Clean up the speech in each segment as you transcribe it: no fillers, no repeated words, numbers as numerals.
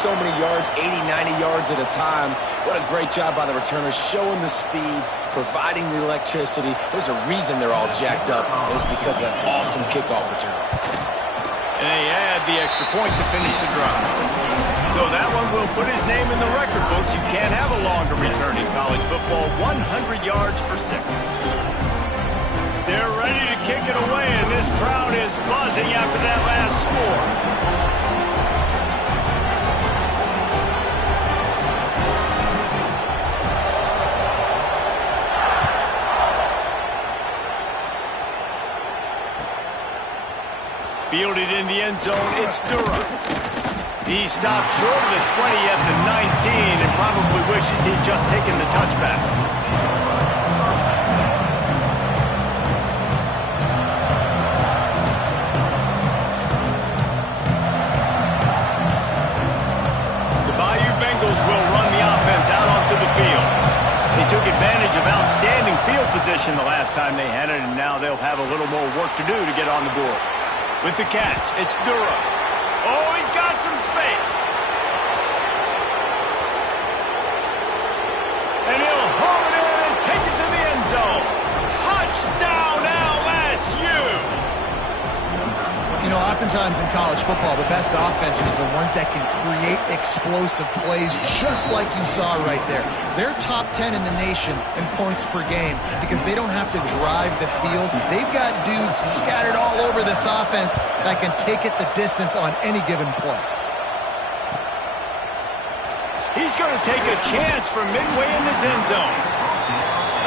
so many yards, 80, 90 yards at a time. What a great job by the returners, showing the speed, providing the electricity. There's a reason they're all jacked up, and it's because of that awesome kickoff return. And they add the extra point to finish the drive. So that one will put his name in the record books. You can't have a longer return in college football. 100 yards for 6. They're ready to kick it away, and this crowd is buzzing after that last score. Fielded in the end zone, it's Durham. He stopped short of the 20 at the 19 and probably wishes he'd just taken the touchback. The Bayou Bengals will run the offense out onto the field. They took advantage of outstanding field position the last time they had it, and now they'll have a little more work to do to get on the board. With the catch, it's Durham. Oh, he's got some space. And he'll haul it in and take it to the end zone. Touchdown, LSU! You know, oftentimes in college football, the best offenses are the ones that can create explosive plays, just like you saw right there. They're top 10 in the nation in points per game because they don't have to drive the field. They've got dudes scattered all over this offense that can take it the distance on any given play. He's going to take a chance from midway in his end zone.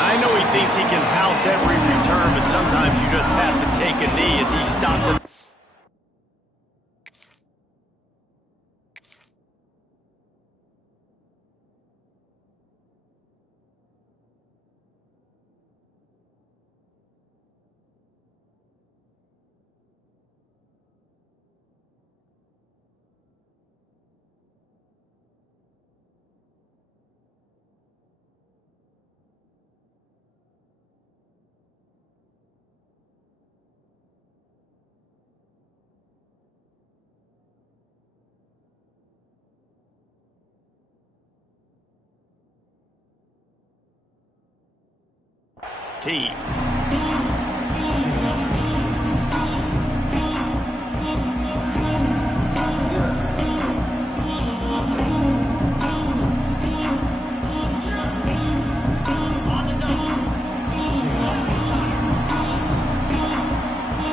I know he thinks he can house every return, but sometimes you just have to take a knee as he stopped the team.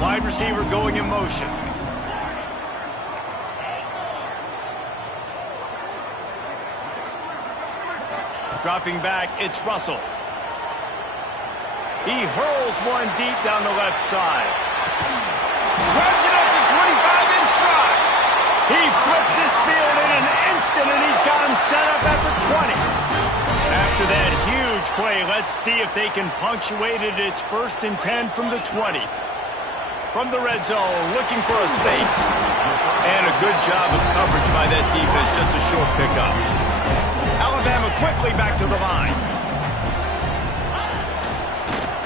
Wide receiver going in motion. Dropping back, it's Russell. He hurls one deep down the left side. Grabs it up to 25 in stride. He flips his field in an instant, and he's got him set up at the 20. After that huge play, let's see if they can punctuate it. It's 1st and 10 from the 20. From the red zone, looking for a space. And a good job of coverage by that defense, just a short pickup. Alabama quickly back to the line.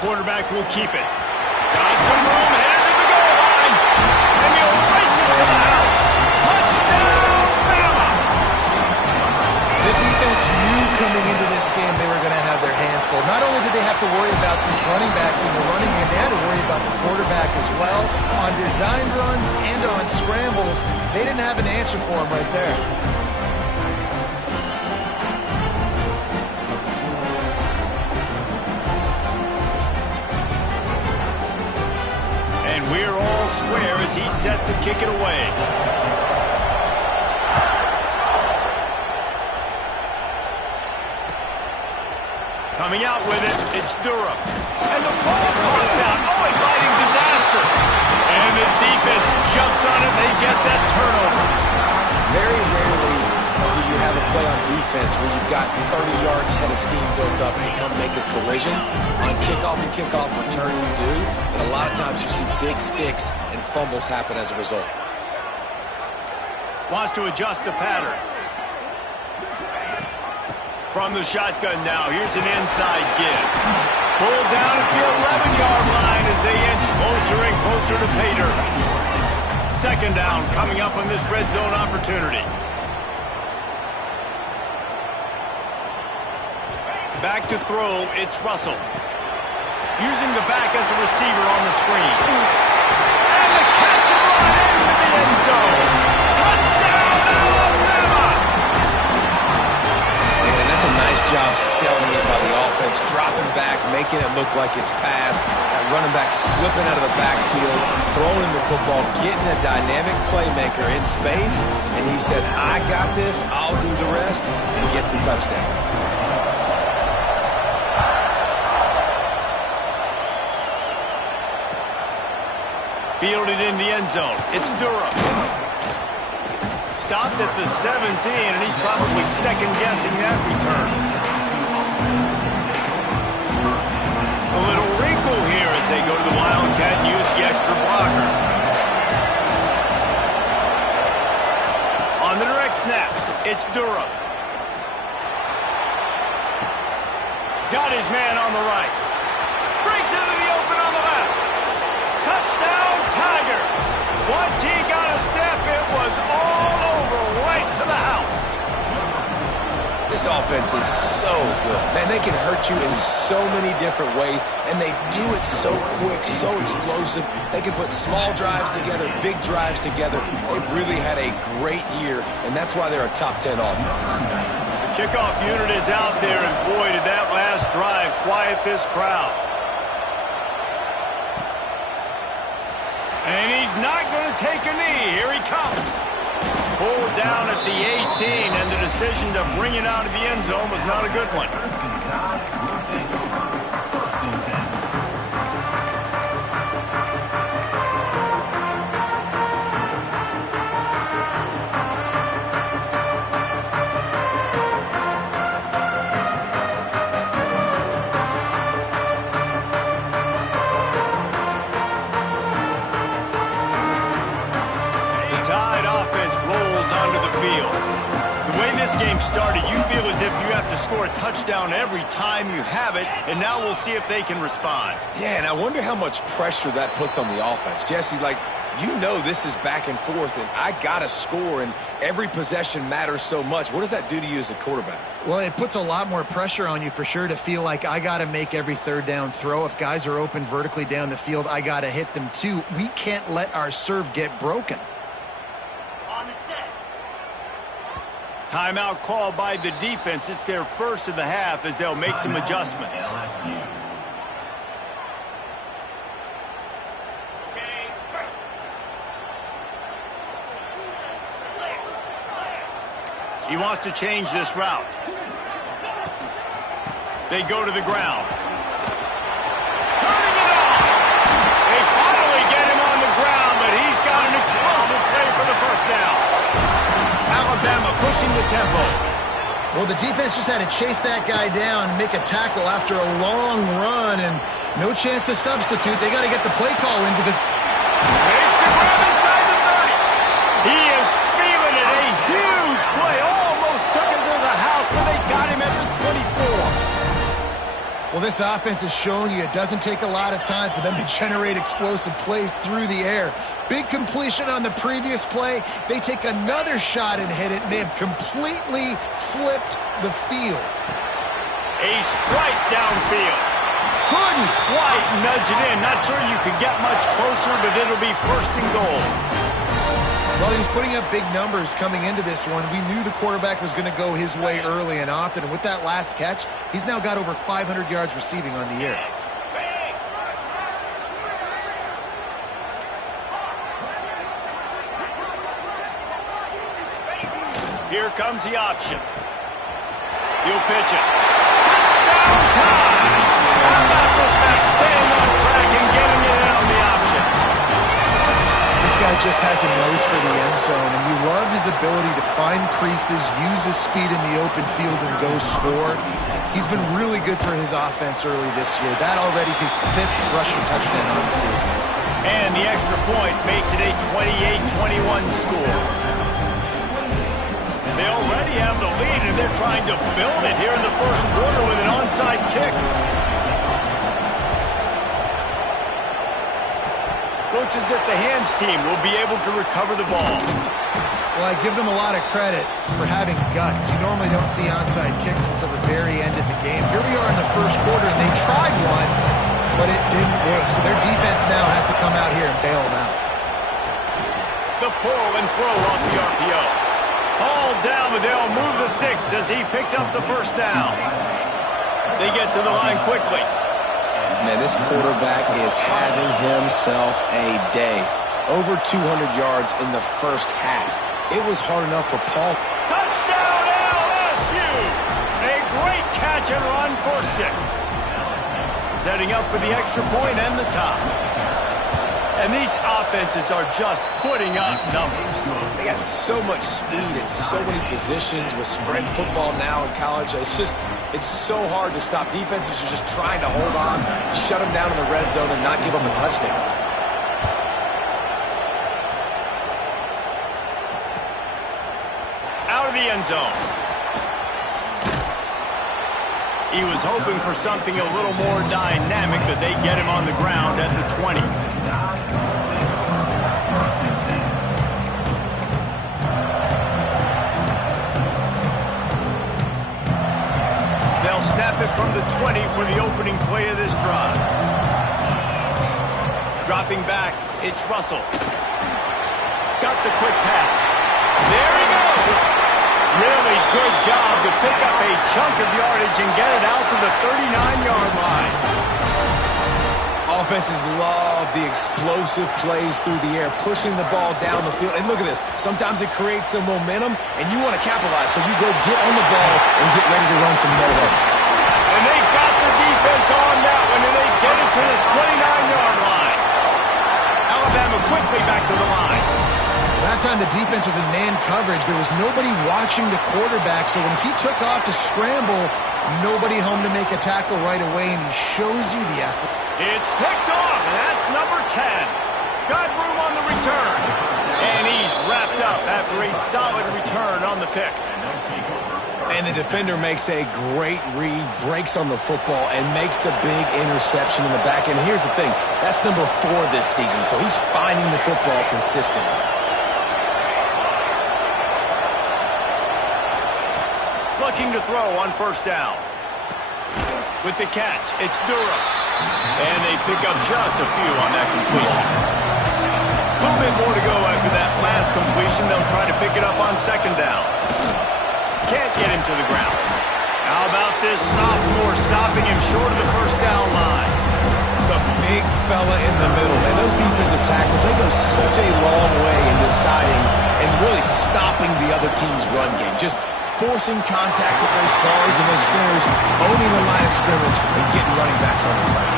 Quarterback will keep it. Got some room, headed to the goal line. And he'll race it to the house. Touchdown, Bama! The defense knew coming into this game they were going to have their hands full. Not only did they have to worry about these running backs in the running game, they had to worry about the quarterback as well. On designed runs and on scrambles, they didn't have an answer for him right there. We're all square as he's set to kick it away. Coming out with it, it's Durham. And the ball pops out. Oh, a gliding disaster. And the defense jumps on it. They get that turnover. Very rarely do you have a play on defense where you've got 30 yards head of steam built up to come make a collision. On kickoff and kickoff return you do, and a lot of times you see big sticks and fumbles happen as a result. Wants to adjust the pattern. From the shotgun now, here's an inside give. Pulled down at the 11-yard line as they inch closer and closer to pay dirt. 2nd down coming up on this red zone opportunity. Back to throw, it's Russell. Using the back as a receiver on the screen. And the catch and run into the end zone. Touchdown, Alabama! And that's a nice job selling it by the offense, dropping back, making it look like it's passed. That running back slipping out of the backfield, throwing the football, getting a dynamic playmaker in space, and he says, I got this, I'll do the rest, and gets the touchdown. Fielded in the end zone. It's Durham. Stopped at the 17, and he's probably second-guessing that return. A little wrinkle here as they go to the Wildcat and use the extra blocker. On the direct snap, it's Durham. Got his man on the right. Breaks into the open on the left. Touchdown, Tigers. Once he got a step, it was all over, right to the house. This offense is so good. Man, they can hurt you in so many different ways, and they do it so quick, so explosive. They can put small drives together, big drives together. They've really had a great year, and that's why they're a top 10 offense. The kickoff unit is out there, and boy, did that last drive quiet this crowd. And he's not going to take a knee. Here he comes. Pulled down at the 18, and the decision to bring it out of the end zone was not a good one. Game started, you feel as if you have to score a touchdown every time you have it, and now we'll see if they can respond. Yeah, and I wonder how much pressure that puts on the offense. Jesse, like, you know this is back and forth, and I got to score, and every possession matters so much. What does that do to you as a quarterback? Well, it puts a lot more pressure on you for sure to feel like I got to make every third down throw. If guys are open vertically down the field, I got to hit them too. We can't let our serve get broken. Timeout called by the defense. It's their first of the half as they'll make some adjustments. He wants to change this route. They go to the ground. Turning it off. They finally get him on the ground, but he's got an explosive play for the first down. Alabama pushing the tempo. Well, the defense just had to chase that guy down and make a tackle after a long run, and no chance to substitute. They got to get the play call in because... Makes the grab inside the 30. He is feeling it. A huge play. Almost took it to the house, but they got him at the 24. Well, this offense has shown you it doesn't take a lot of time for them to generate explosive plays through the air. Big completion on the previous play. They take another shot and hit it, and they have completely flipped the field. A strike downfield. Couldn't quite nudge it in. Not sure you could get much closer, but it'll be first and goal. Well, he was putting up big numbers coming into this one. We knew the quarterback was going to go his way early and often. And with that last catch, he's now got over 500 yards receiving on the year. Here comes the option. He'll pitch it. Touchdown time! How about this back staying on track and getting it in on the option? This guy just has a nose for the end zone, and you love his ability to find creases, use his speed in the open field, and go score. He's been really good for his offense early this year. That already his 5th rushing touchdown on the season. And the extra point makes it a 28-21 score. They already have the lead, and they're trying to build it here in the first quarter with an onside kick. Looks as if the hands team will be able to recover the ball. Well, I give them a lot of credit for having guts. You normally don't see onside kicks until the very end of the game. Here we are in the first quarter, and they tried one, but it didn't work. So their defense now has to come out here and bail them out. The pull and throw off the RPO. All down, but they'll move the sticks as he picks up the first down. They get to the line quickly. Man, this quarterback is having himself a day. Over 200 yards in the first half. It was hard enough for Paul. Touchdown LSU! A great catch and run for 6. Setting up for the extra point and the tie. And these offenses are just putting up numbers. They got so much speed and so many positions with spread football now in college. It's so hard to stop. Defenses are just trying to hold on, shut them down in the red zone, and not give them a touchdown. Out of the end zone. He was hoping for something a little more dynamic, but they get him on the ground at the 20. They'll snap it from the 20 for the opening play of this drive. Dropping back, it's Russell. Got the quick pass. There he goes. Really good job to pick up a chunk of yardage and get it out to the 39-yard line. Offenses love the explosive plays through the air, pushing the ball down the field. And look at this. Sometimes it creates some momentum, and you want to capitalize. So you go get on the ball and get ready to run some no-look. And they got the defense on that one, and they get it to the 29-yard line. Alabama quickly back to the line. That time the defense was in man coverage. There was nobody watching the quarterback, so when he took off to scramble, nobody home to make a tackle right away, and he shows you the effort. It's picked off, and that's number 10. Got room on the return. And he's wrapped up after a solid return on the pick. And the defender makes a great read, breaks on the football, and makes the big interception in the back end. Here's the thing. That's number 4 this season, so he's finding the football consistently. Looking to throw on first down. With the catch, it's Durham. And they pick up just a few on that completion. A little bit more to go after that last completion. They'll try to pick it up on second down. Can't get him to the ground. How about this sophomore stopping him short of the first down line? The big fella in the middle. Man, those defensive tackles, they go such a long way in deciding and really stopping the other team's run game. Just forcing contact with those guards and those centers, owning the line of scrimmage, and getting running backs on the ground.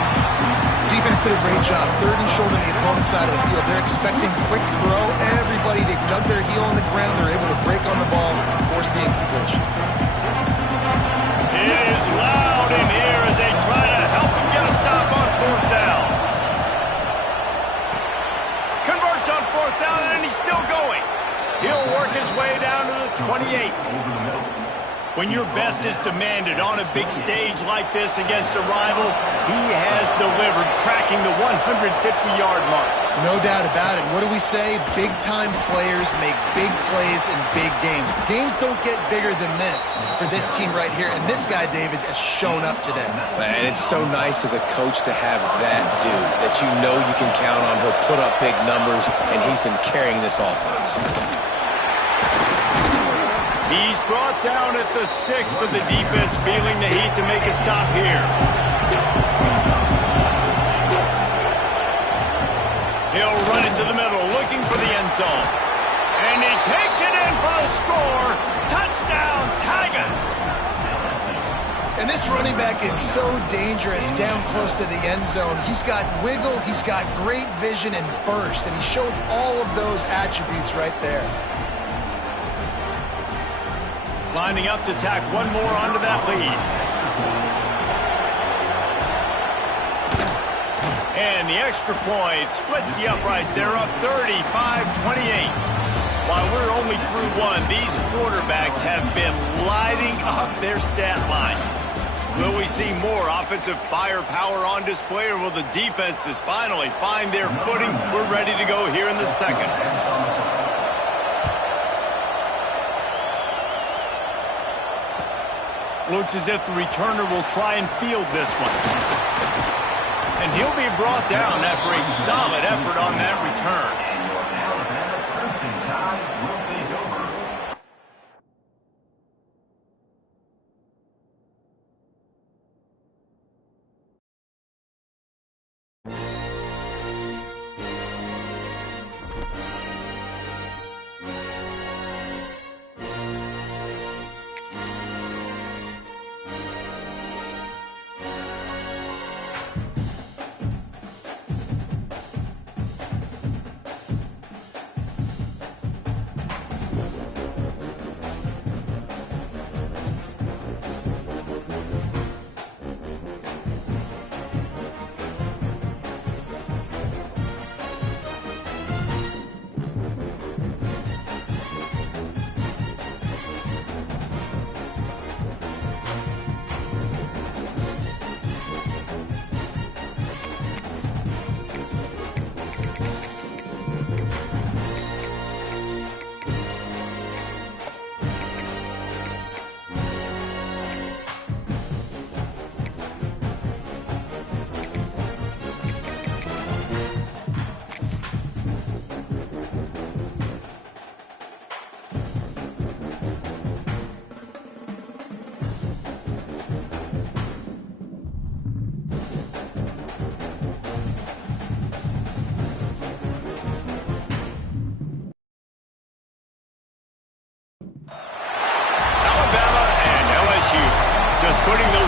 Defense did a great job. 3rd and short on the opponent's side of the field. They're expecting quick throw. Everybody, they dug their heel on the ground. They're able to break on the ball and force the incompletion. It is loud in here as they try to help him get a stop on 4th down. Converts on 4th down, and he's still going. He'll work his way down to the 28. When your best is demanded on a big stage like this against a rival, he has delivered, cracking the 150-yard mark. No doubt about it. What do we say? Big-time players make big plays in big games. The games don't get bigger than this for this team right here, and this guy, David, has shown up today. And it's so nice as a coach to have that dude that you know you can count on. He'll put up big numbers, and he's been carrying this offense. He's brought down at the 6, but the defense feeling the heat to make a stop here. He'll run it to the middle, looking for the end zone. And he takes it in for the score. Touchdown, Tigers! And this running back is so dangerous down close to the end zone. He's got wiggle, he's got great vision and burst, and he showed all of those attributes right there. Lining up to tack one more onto that lead. And the extra point splits the uprights. They're up 35-28. While we're only through 1, these quarterbacks have been lighting up their stat line. Will we see more offensive firepower on display, or will the defenses finally find their footing? We're ready to go here in the second. Looks as if the returner will try and field this one. And he'll be brought down after a solid effort on that return.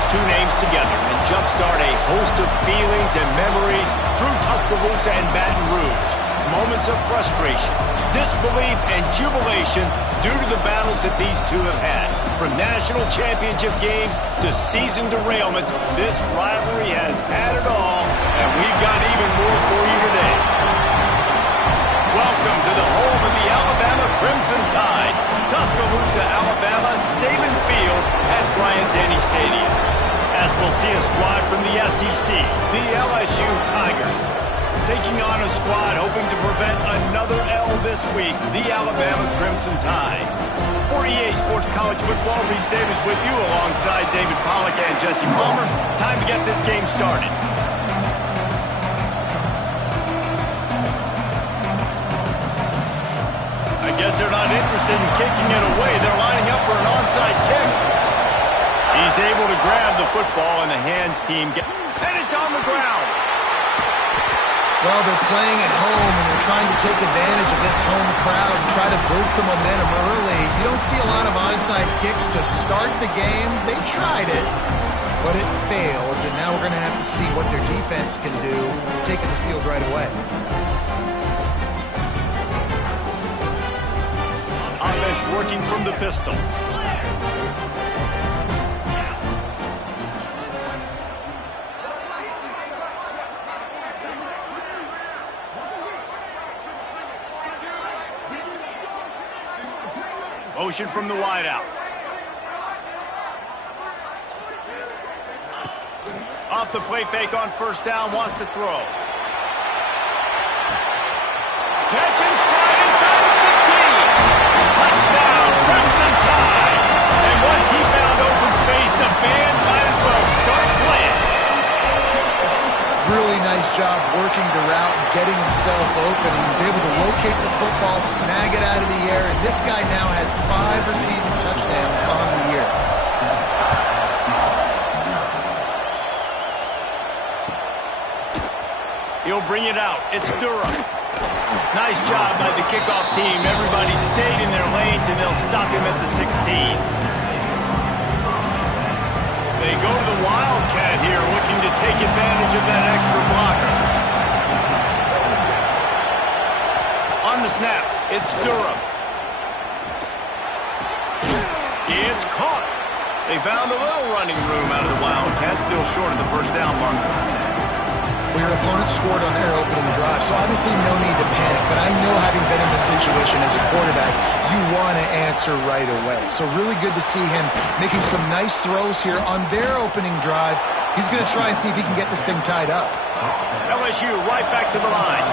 Two names together and jumpstart a host of feelings and memories through Tuscaloosa and Baton Rouge. Moments of frustration, disbelief, and jubilation due to the battles that these two have had. From national championship games to season derailments, this rivalry has had it all, and we've got even more for you today. Welcome to the home of the Alabama Crimson Tide, Tuscaloosa, Alabama, Saban Field at Bryant-Denny Stadium. As we'll see a squad from the SEC, the LSU Tigers, taking on a squad hoping to prevent another L this week, the Alabama Crimson Tide. For EA Sports College Football, Reese Davis with you alongside David Pollack and Jesse Palmer. Time to get this game started. I guess they're not interested in kicking it away. They're lining up for an onside kick. He's able to grab the football, and the hands team and it's on the ground. Well, they're playing at home, and they're trying to take advantage of this home crowd and try to build some momentum early. You don't see a lot of onside kicks to start the game. They tried it, but it failed, and now we're going to have to see what their defense can do, taking the field right away. Offense working from the pistol. Motion from the wideout. Off the play fake on first down, wants to throw. Catch and stride inside the 15. Touchdown, Crimson Tide. And once he found open space, the band might as well start playing. Really nice job working the route and getting himself open. He was able to locate the football, snag it out of the air, and this guy now has 5 receiving touchdowns on the year. He'll bring it out. It's Durham. Nice job by the kickoff team. Everybody stayed in their lanes, and they'll stop him at the 16. They go to the Wildcat here, looking to take advantage of that extra blocker. On the snap, it's Durham. It's caught. They found a little running room out of the Wildcat, still short of the first down mark. Well, your opponent scored on their opening drive, so obviously no need to panic, but I know having been in this situation as a quarterback, you want to answer right away. So really good to see him making some nice throws here on their opening drive. He's going to try and see if he can get this thing tied up. LSU right back to the line.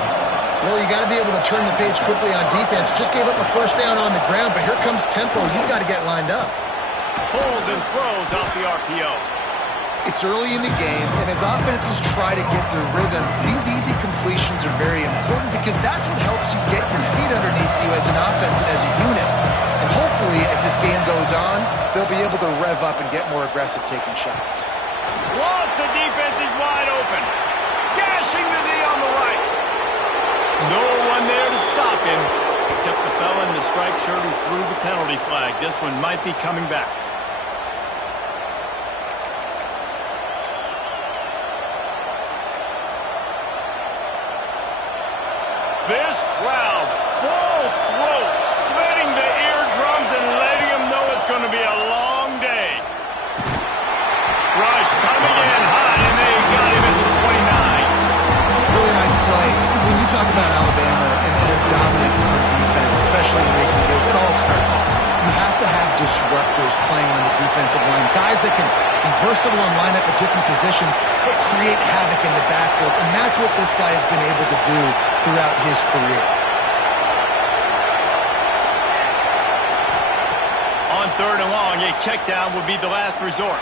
Well, you got to be able to turn the page quickly on defense. Just gave up a first down on the ground, but here comes tempo. You've got to get lined up. Pulls and throws off the RPO. It's early in the game, and as offenses try to get their rhythm, these easy completions are very important because that's what helps you get your feet underneath you as an offense and as a unit. And hopefully, as this game goes on, they'll be able to rev up and get more aggressive taking shots. Lost, the defense is wide open. Gashing the knee on the right. No one there to stop him, except the fella in the striped shirt who threw the penalty flag. This one might be coming back. This crowd, full throat, splitting the eardrums and letting them know it's going to be a long day. Rush coming in hot, and they got him at the 29. Really nice play. When you talk about Alabama and their dominance on defense, especially in recent years, it all starts off. You have to have disruptors playing on the defensive line, guys that can be versatile and line up at different positions, but create havoc in the backfield, and that's what this guy has been able to do throughout his career. On 3rd and long, a check down would be the last resort.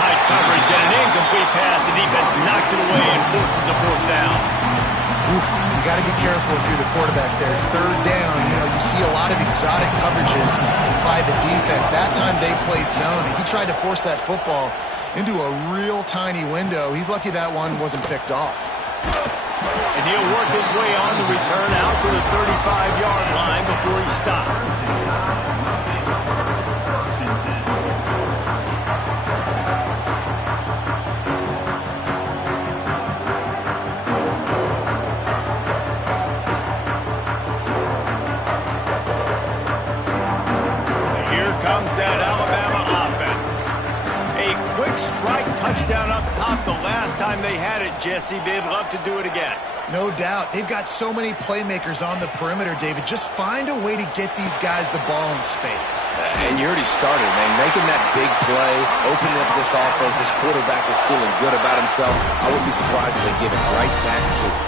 High coverage and an incomplete pass. The defense knocks it away and forces a 4th down. Oof, you got to be careful if you're the quarterback there. 3rd down, you see a lot of exotic coverages by the defense. That time they played zone, and he tried to force that football into a real tiny window. He's lucky that one wasn't picked off. And he'll work his way on the return out to the 35-yard line before he stops. Comes that Alabama offense. A quick strike touchdown up top the last time they had it, Jesse. They'd love to do it again. No doubt. They've got so many playmakers on the perimeter, David. Just find a way to get these guys the ball in space. And you already started, man. Making that big play, opening up this offense. This quarterback is feeling good about himself. I wouldn't be surprised if they give it right back to him.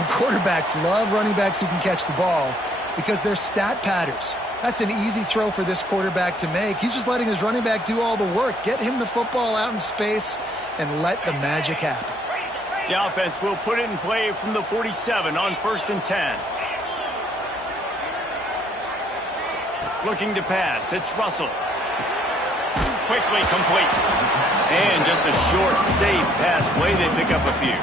And quarterbacks love running backs who can catch the ball because they're stat patters. That's an easy throw for this quarterback to make. He's just letting his running back do all the work. Get him the football out in space and let the magic happen. The offense will put it in play from the 47 on 1st and 10. Looking to pass. It's Russell. Quickly complete. And just a short, safe pass play. They pick up a few.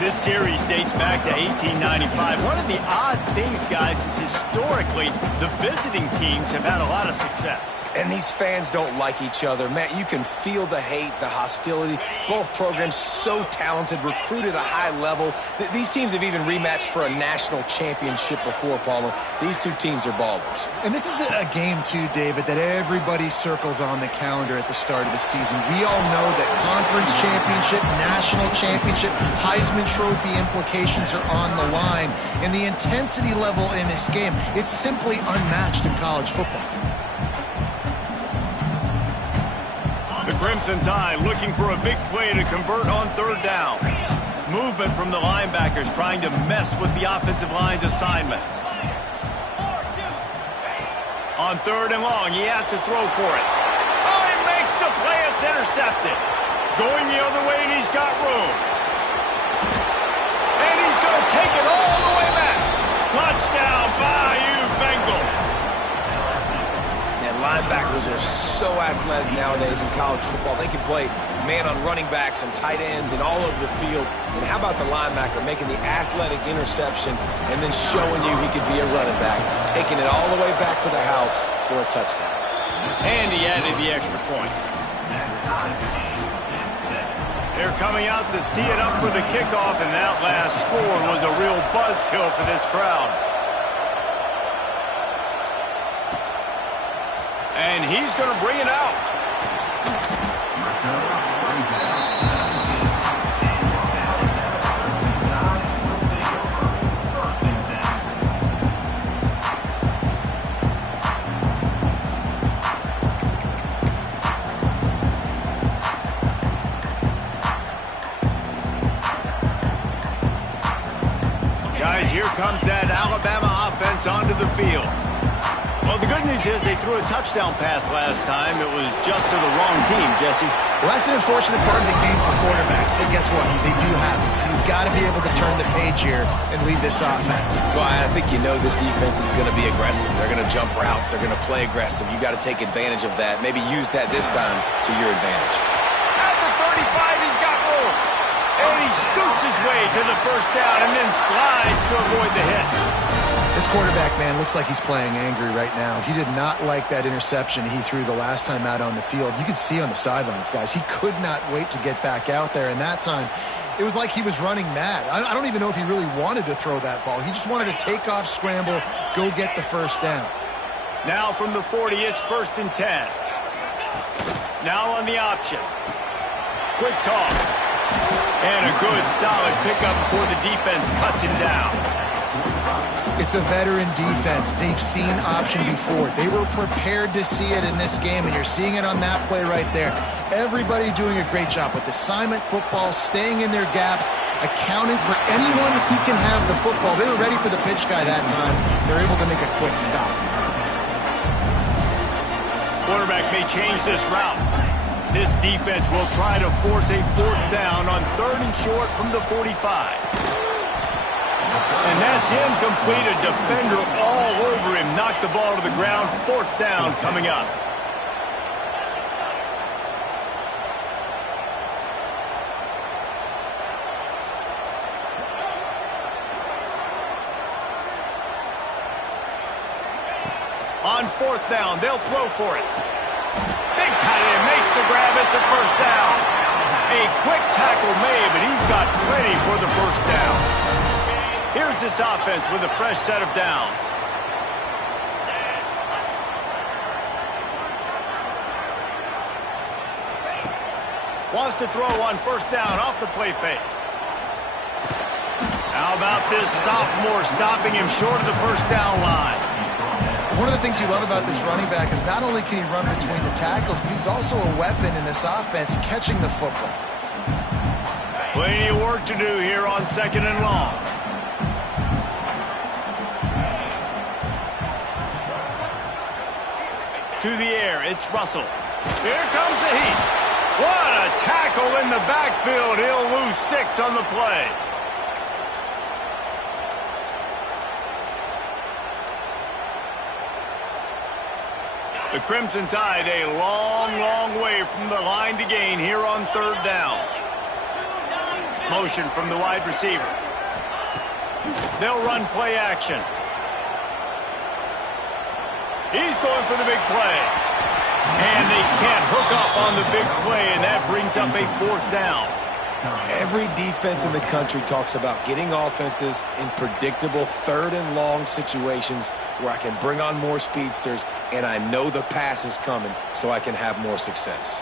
This series dates back to 1895. One of the odd things, guys, is historically the visiting teams have had a lot of success. And these fans don't like each other. Man, you can feel the hate, the hostility. Both programs so talented, recruited at a high level. These teams have even rematched for a national championship before, Palmer. These two teams are ballers. And this is a game, too, David, that everybody circles on the calendar at the start of the season. We all know that conference championship, national championship, Heisman Trophy implications are on the line. And the intensity level in this game, it's simply unmatched in college football. The Crimson Tide looking for a big play to convert on 3rd down. Movement from the linebackers trying to mess with the offensive line's assignments. On 3rd and long, he has to throw for it. Oh, he makes the play. It's intercepted. Going the other way, and he's got room. And he's going to take it all the way back. Touchdown, Bayou Bengals. And linebackers are so athletic nowadays in college football. They can play man on running backs and tight ends and all over the field. And how about the linebacker making the athletic interception and then showing you he could be a running back, taking it all the way back to the house for a touchdown. And he added the extra point. They're coming out to tee it up for the kickoff, and that last score was a real buzzkill for this crowd. And he's going to bring it out. Guys, here comes that Alabama offense onto the field. Well, the good good news is they threw a touchdown pass last time. It was just to the wrong team, Jesse. Well, that's an unfortunate part of the game for quarterbacks, but guess what? They do have it. So you've got to be able to turn the page here and lead this offense. Well, I think you know this defense is going to be aggressive. They're going to jump routes. They're going to play aggressive. You got to take advantage of that. Maybe use that this time to your advantage. At the 35, he's got room. And he scoots his way to the first down and then slides to avoid the hit. This quarterback, man, looks like he's playing angry right now. He did not like that interception he threw the last time out on the field. You could see on the sidelines, guys, he could not wait to get back out there. And that time, it was like he was running mad. I don't even know if he really wanted to throw that ball. He just wanted to take off, scramble, go get the first down. Now from the 40, it's 1st and 10. Now on the option. Quick toss. And a good, solid pickup before the defense cuts him down. It's a veteran defense. They've seen option before. They were prepared to see it in this game, and you're seeing it on that play right there. Everybody doing a great job with assignment football, staying in their gaps, accounting for anyone who can have the football. They were ready for the pitch guy that time. They're able to make a quick stop. Quarterback may change this route. This defense will try to force a 4th down on 3rd and short from the 45. And that's incomplete. A defender all over him. Knocked the ball to the ground. 4th down coming up. On 4th down, they'll throw for it. Big tight end makes the grab. It's a first down. A quick tackle made, but he's got plenty for the first down. Here's this offense with a fresh set of downs. Wants to throw on 1st down off the play fake. How about this sophomore stopping him short of the 1st down line? One of the things you love about this running back is not only can he run between the tackles, but he's also a weapon in this offense catching the football. Plenty of work to do here on 2nd and long. To the air, it's Russell. Here comes the heat. What a tackle in the backfield. He'll lose 6 on the play. The Crimson Tide a long, long way from the line to gain here on 3rd down. Motion from the wide receiver. They'll run play action. He's going for the big play. And they can't hook up on the big play, and that brings up a 4th down. Every defense in the country talks about getting offenses in predictable 3rd and long situations where I can bring on more speedsters and I know the pass is coming so I can have more success.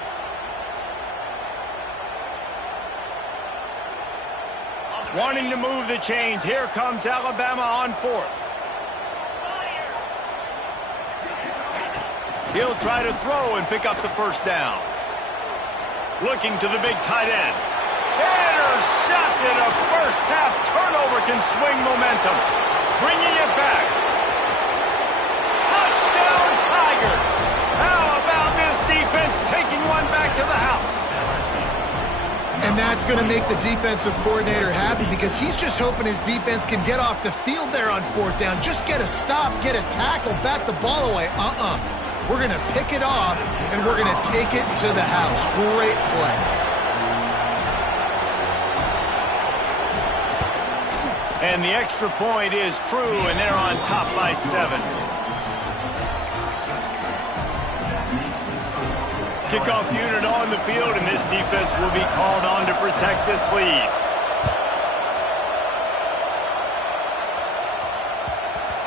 Wanting to move the chains, here comes Alabama on 4th. He'll try to throw and pick up the first down. Looking to the big tight end. Intercepted. A first half turnover can swing momentum. Bringing it back. Touchdown Tigers. How about this defense taking one back to the house? And that's going to make the defensive coordinator happy because he's just hoping his defense can get off the field there on 4th down. Just get a stop, get a tackle, bat the ball away. We're going to pick it off, and we're going to take it to the house. Great play. And the extra point is true, and they're on top by 7. Kickoff unit on the field, and this defense will be called on to protect this lead.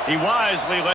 He wisely